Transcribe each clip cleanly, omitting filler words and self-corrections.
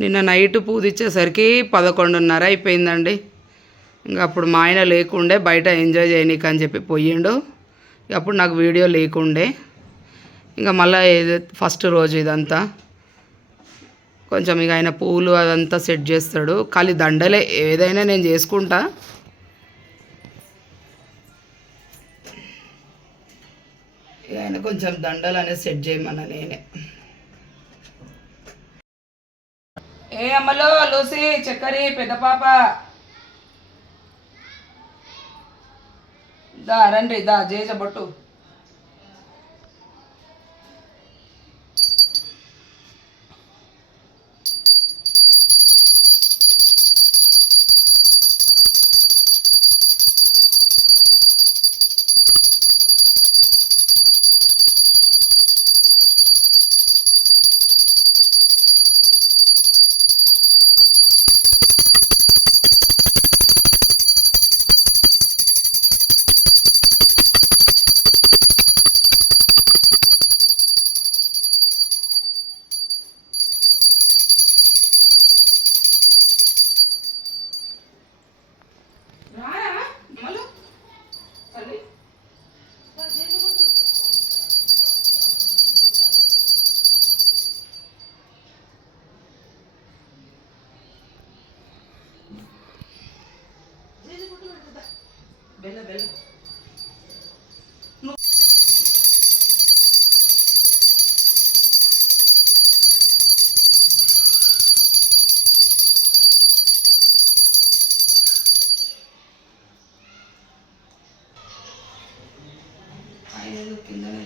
నిన్న నైట్ పూజించేసరికి 11:30 అయిపోయిందండి. ఇంకా అప్పుడు మా ఆయన లేకుండే బయట ఎంజాయ్ చేయనీకి అని చెప్పి పోయిండు. అప్పుడు నాకు వీడియో లేకుండే. ఇంకా మళ్ళీ ఫస్ట్ రోజు ఇదంతా కొంచెం ఇక ఆయన పూలు అదంతా సెట్ చేస్తాడు. ఖాళీ దండలే ఏదైనా నేను చేసుకుంటా. ఇక ఆయన కొంచెం దండలు అనేది సెట్ చేయమన్నా నేనే. ఏ అమ్మలో లూసి చక్కరి పెద్ద పాప దా రండి దా జేజబొట్టు. బెల్ల బెల్ల ఆయన కిందనే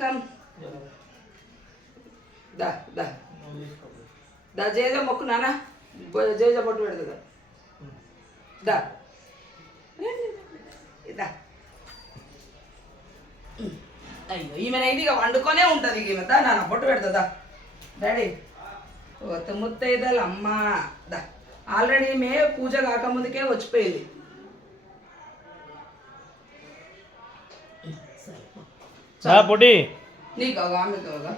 కమ్ దా దా దా జేజ మొక్కు నాన్న జేజ పొట్టు పెడుతుందా దా దా. అయ్యో ఈమెనైతే ఇక వండుకొనే ఉంటుంది. ఇక ఈమె దా నాన్న పొట్టు పెడుతుందా డాడీ ముత్తైదలు అమ్మ దా. ఆల్రెడీ ఈమె పూజ కాకముందుకే వచ్చిపోయింది. పొడి నీకు ఆమె కాగా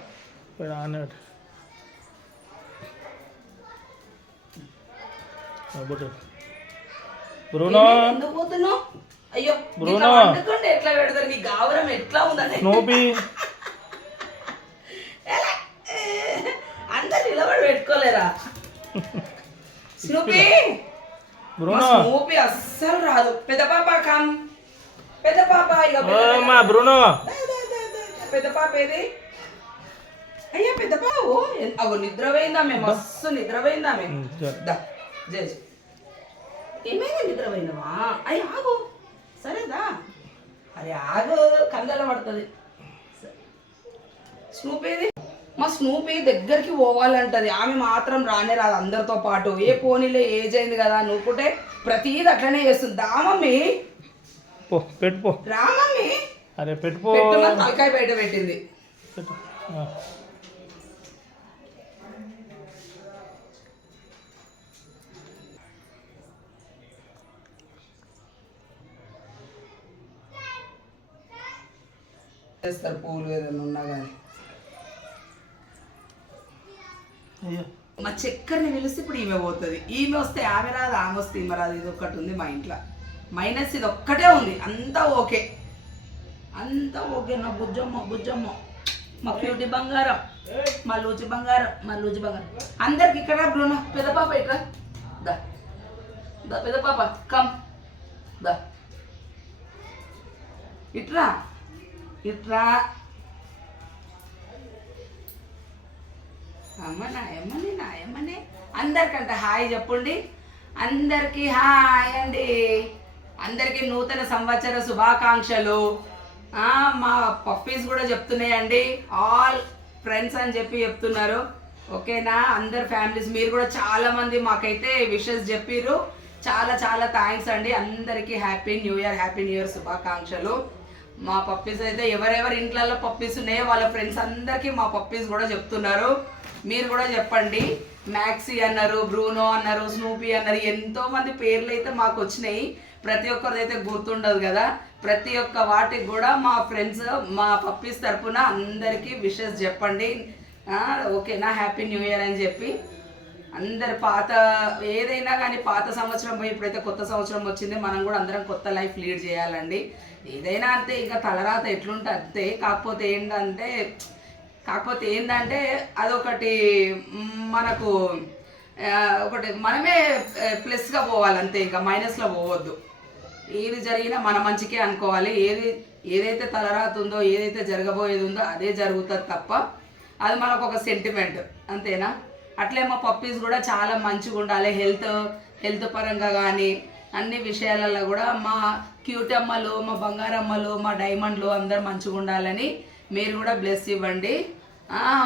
బ్రూనో ఎందుకు పోతున్నావు? అయ్యో బ్రూనో వండుకుంటే ఎట్లా పెడతారు? నీ గావరం ఎట్లా ఉందని స్నూపీ అందరు నిలబడి పెట్టుకోలేరా? స్నూపీ బ్రూనో స్నూపీ అస్సలు రాదు. పెద్ద పాప కమ్ పెద్ద పాప మా బ్రూనో పెద్ద పాప ఏది? అయ్యా పెద్ద పాప అగో నిద్ర పోయిందామే, మస్తు నిద్ర పోయిందామే. జయ ఏమైనా నిద్ర పోయిందమ్మా? అయ్యి ఆగు సరేదా? అరే ఆగు కందల పడుతుంది. స్నూపీది మా స్నూపీ దగ్గరికి పోవాలంటది. ఆమె మాత్రం రానే రాదు అందరితో పాటు. ఏ పోనీలే ఏజ్ అయింది కదా నువ్వుకుంటే ప్రతిది అట్లనే చేస్తుంది. దా మమ్మీ పెట్టుకో రా మమ్మీ. అరే పెట్టుకో తలకాయ బయట పెట్టింది. చేస్తారు పూలు ఏదైనా ఉన్నా కానీ. మా చక్కెరని పిలిస్తే ఇప్పుడు ఈమె పోతుంది. ఈమె వస్తే ఆమె రాదు, ఆమె వస్తే ఈమె రాదు. ఇది ఒక్కటి ఉంది మా ఇంట్లో మైనస్. ఇది ఒక్కటే ఉంది. అంతా ఓకే, అంతా ఓకే. నా బుజ్జమ్మ బుజ్జమ్మ మా క్యూటీ బంగారం, మా లూచి బంగారం, మా లూచి బంగారం. అందరికి ఇక్కడ బ్రూనో పెద్ద పాప ఇక్కడ దా దా పెద్ద పాప కమ్ దా ఇట్రా ఇట్రా అమ్మ నాయమ్మనే అందరికంటే హాయ్ చెప్పండి. అందరికీ హాయ్ అండి. అందరికీ నూతన సంవత్సర శుభాకాంక్షలు. మా పప్పీస్ కూడా చెప్తున్నాయండి, ఆల్ ఫ్రెండ్స్ అని చెప్పి చెప్తున్నారు. ఓకేనా, అందరు ఫ్యామిలీస్ మీరు కూడా చాలా మంది మాకైతే విషెస్ చెప్పిర్రు. చాలా చాలా థ్యాంక్స్ అండి. అందరికీ హ్యాపీ న్యూ ఇయర్ శుభాకాంక్షలు. మా పప్పీస్ అయితే ఎవరెవరి ఇంట్లలో పప్పీస్ ఉన్నాయో వాళ్ళ ఫ్రెండ్స్ అందరికీ మా పప్పీస్ కూడా చెప్తున్నారు. మీరు కూడా చెప్పండి. మ్యాక్సీ అన్నారు, బ్రూనో అన్నారు, స్నూపీ అన్నారు, ఎంతోమంది పేర్లు అయితే మాకు వచ్చినాయి. ప్రతి ఒక్కరిది అయితే గుర్తుండదు కదా. ప్రతి ఒక్క వాటికి కూడా మా ఫ్రెండ్స్ మా పప్పీస్ తరఫున అందరికీ విషెస్ చెప్పండి. ఓకేనా, హ్యాపీ న్యూ ఇయర్ అని చెప్పి అందరు పాత ఏదైనా కానీ పాత సంవత్సరం పోయి ఇప్పుడైతే కొత్త సంవత్సరం వచ్చింది. మనం కూడా అందరం కొత్త లైఫ్ లీడ్ చేయాలండి. ఏదైనా అంతే, ఇంకా తలరాత ఎట్లుంటే అంతే. కాకపోతే ఏంటంటే అదొకటి మనకు ఒకటి మనమే ప్లస్గా పోవాలంతే, ఇంకా మైనస్లో పోవద్దు. ఏది జరిగినా మన మంచికే అనుకోవాలి. ఏదైతే తలరాత ఉందో, ఏదైతే జరగబోయేది ఉందో అదే జరుగుతుంది తప్ప అది మనకు ఒక సెంటిమెంట్, అంతేనా. అట్లే మా పప్పీస్ కూడా చాలా మంచిగా ఉండాలి. హెల్త్ పరంగా కానీ అన్ని విషయాలలో కూడా మా క్యూట్ అమ్మలు, మా బంగారమ్మలు, మా డైమండ్లు అందరు మంచిగా ఉండాలని మీరు కూడా బ్లెస్ ఇవ్వండి.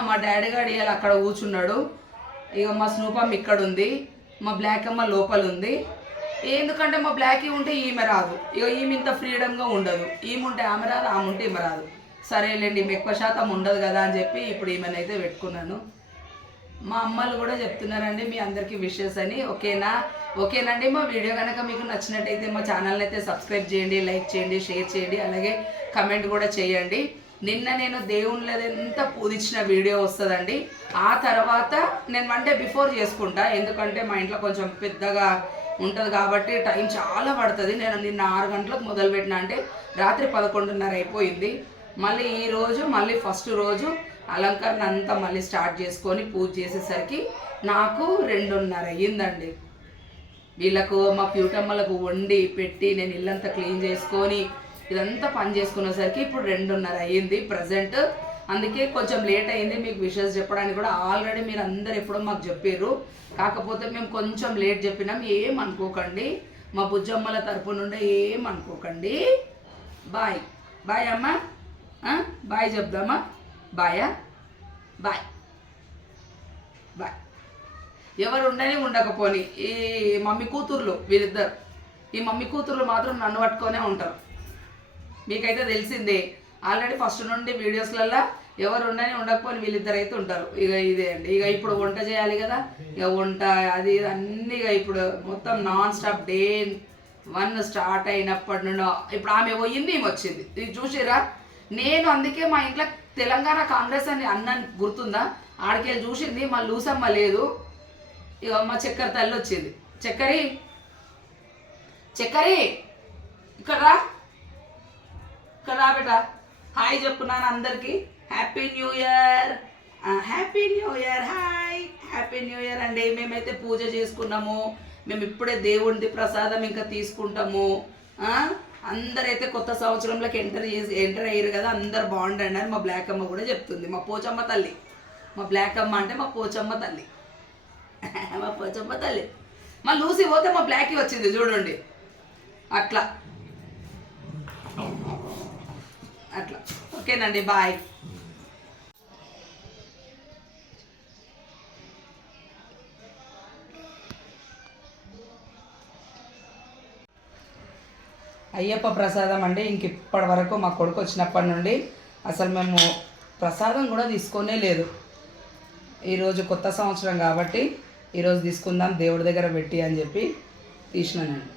మా డాడీ గారు ఇవాళ అక్కడ కూర్చున్నాడు. ఇక మా స్నూపమ్ ఇక్కడ ఉంది, మా బ్లాక్ అమ్మ లోపల ఉంది. ఎందుకంటే మా బ్లాక్ ఉంటే ఈమె రాదు, ఇక ఈమె ఇంత ఫ్రీడమ్గా ఉండదు. ఈమె ఉంటే ఆమె రాదు, ఆమె ఉంటే ఈమె రాదు. సరేలేండి, ఈమె ఎక్కువ శాతం ఉండదు కదా అని చెప్పి ఇప్పుడు ఈమెనైతే పెట్టుకున్నాను. మా అమ్మలు కూడా చెప్తున్నారండి మీ అందరికీ విషెస్ అని. ఓకేనండి. మా వీడియో కనుక మీకు నచ్చినట్టయితే మా ఛానల్ని అయితే సబ్స్క్రైబ్ చేయండి, లైక్ చేయండి, షేర్ చేయండి, అలాగే కమెంట్ కూడా చేయండి. నిన్న నేను దేవుళ్ళది ఎంత పూజించిన వీడియో వస్తుందండి. ఆ తర్వాత నేను 1 day బిఫోర్ చేసుకుంటా, ఎందుకంటే మా ఇంట్లో కొంచెం పెద్దగా ఉంటుంది కాబట్టి టైం చాలా పడుతుంది. నేను నిన్న 6 గంటలకు మొదలుపెట్టినా అంటే రాత్రి 11:30 అయిపోయింది. మళ్ళీ ఈరోజు మళ్ళీ ఫస్ట్ రోజు అలంకరణ అంతా మళ్ళీ స్టార్ట్ చేసుకొని పూజ చేసేసరికి నాకు 2:30 అయ్యిందండి. వీళ్ళకు మా క్యూటమ్మలకు వండి పెట్టి నేను ఇల్లంతా క్లీన్ చేసుకొని ఇదంతా పని చేసుకునేసరికి ఇప్పుడు 2:30 అయ్యింది ప్రజెంట్. అందుకే కొంచెం లేట్ అయింది మీకు విషెస్ చెప్పడానికి కూడా. ఆల్రెడీ మీరు అందరు ఎప్పుడో మాకు చెప్పారు, కాకపోతే మేము కొంచెం లేట్ చెప్పినాం. ఏమనుకోకండి, మా బుజ్జమ్మల తరపు నుండి ఏమనుకోకండి. బాయ్ అమ్మా, బాయ్ చెప్దామా. బాయ్. ఎవరు ఉండని ఉండకపోని ఈ మమ్మీ కూతుర్లు వీళ్ళిద్దరు, ఈ మమ్మీ కూతుర్లు మాత్రం నన్ను పట్టుకొనే ఉంటారు. మీకైతే తెలిసిందే, ఆల్రెడీ ఫస్ట్ నుండి వీడియోస్లల్లో ఎవరు ఉండని ఉండకపోని వీళ్ళిద్దరు అయితే ఉంటారు. ఇక ఇదే అండి. ఇక ఇప్పుడు వంట చేయాలి కదా, ఇక వంట అది అన్నీ ఇక ఇప్పుడు మొత్తం నాన్ స్టాప్ డే 1 స్టార్ట్ అయినప్పటి నుండి ఇప్పుడు ఆమె పోయింది, ఈమె వచ్చింది. ఇది చూసిరా, నేను అందుకే మా ఇంట్లో తెలంగాణ కాంగ్రెస్ అని అన్నాను గుర్తుందా, ఆడికెళ్ళి చూసింది. మా లూసమ్మ లేదు, ఇక మా చక్కెర తల్లి వచ్చింది. చక్కరి ఇక్కడ రా బేట. హాయ్ చెప్పున్నాను అందరికీ. Happy new year, hi, happy new year అండి. మేమైతే పూజ చేసుకున్నాము. మేము ఇప్పుడే దేవుడిది ప్రసాదం ఇంకా తీసుకుంటాము. అందరైతే కొత్త సంవత్సరంలోకి ఎంటర్ అయ్యారు కదా, అందరు బాగుండండి అని మా బ్లాక్ అమ్మ కూడా చెప్తుంది. మా పోచమ్మ తల్లి, మా బ్లాక్ అమ్మ అంటే మా పోచమ్మ తల్లి, మా పోచమ్మ తల్లి. మా లూసి పోతే మా బ్లాక్కి వచ్చింది చూడండి. అట్లా ఓకేనండి, బాయ్. అయ్యప్ప ప్రసాదం అండి. ఇంక ఇప్పటి వరకు మా కొడుకు వచ్చినప్పటి నుండి అసలు మేము ప్రసాదం కూడా తీసుకోనే లేదు. ఈరోజు కొత్త సంవత్సరం కాబట్టి ఈరోజు తీసుకుందాం దేవుడి దగ్గర పెట్టి అని చెప్పి తీసినానండి.